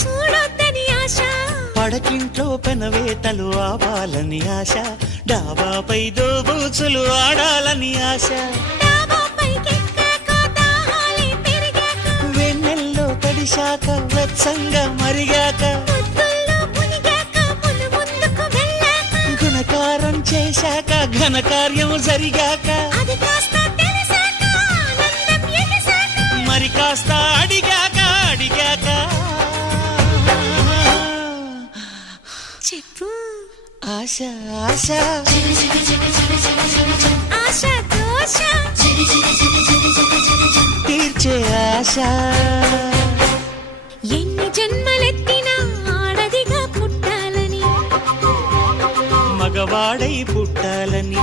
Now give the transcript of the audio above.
చూడొద్దని ఆశ, పడకింట్లో పెనవేతలు ఆవాలని ఆశ, డాబాపై దోబూచులు ఆడాలని ఆశ, డాబాపైకెక్కాక దాహాలే పెరిగాక, వెన్నెల్లో తడిశాక వెచ్చంగా మరిగాక, ముద్దుల్లో మునిగాక, మును ముందుకు వెళ్ళాక, గుణకారం చేశాక ఘనకార్యం జరిగాక, అది కాస్త తెలిసాక ఆనందం ఎగసాక, మరి కాస్త అడిగాక అడిగాక చెప్పు ఆశ ఆశ ఆశ దోష తీర్చే ఆశ. ఎన్ని జన్మలెత్తినా ఆడదిగా పుట్టాలని, మగవాడై పుట్టాలని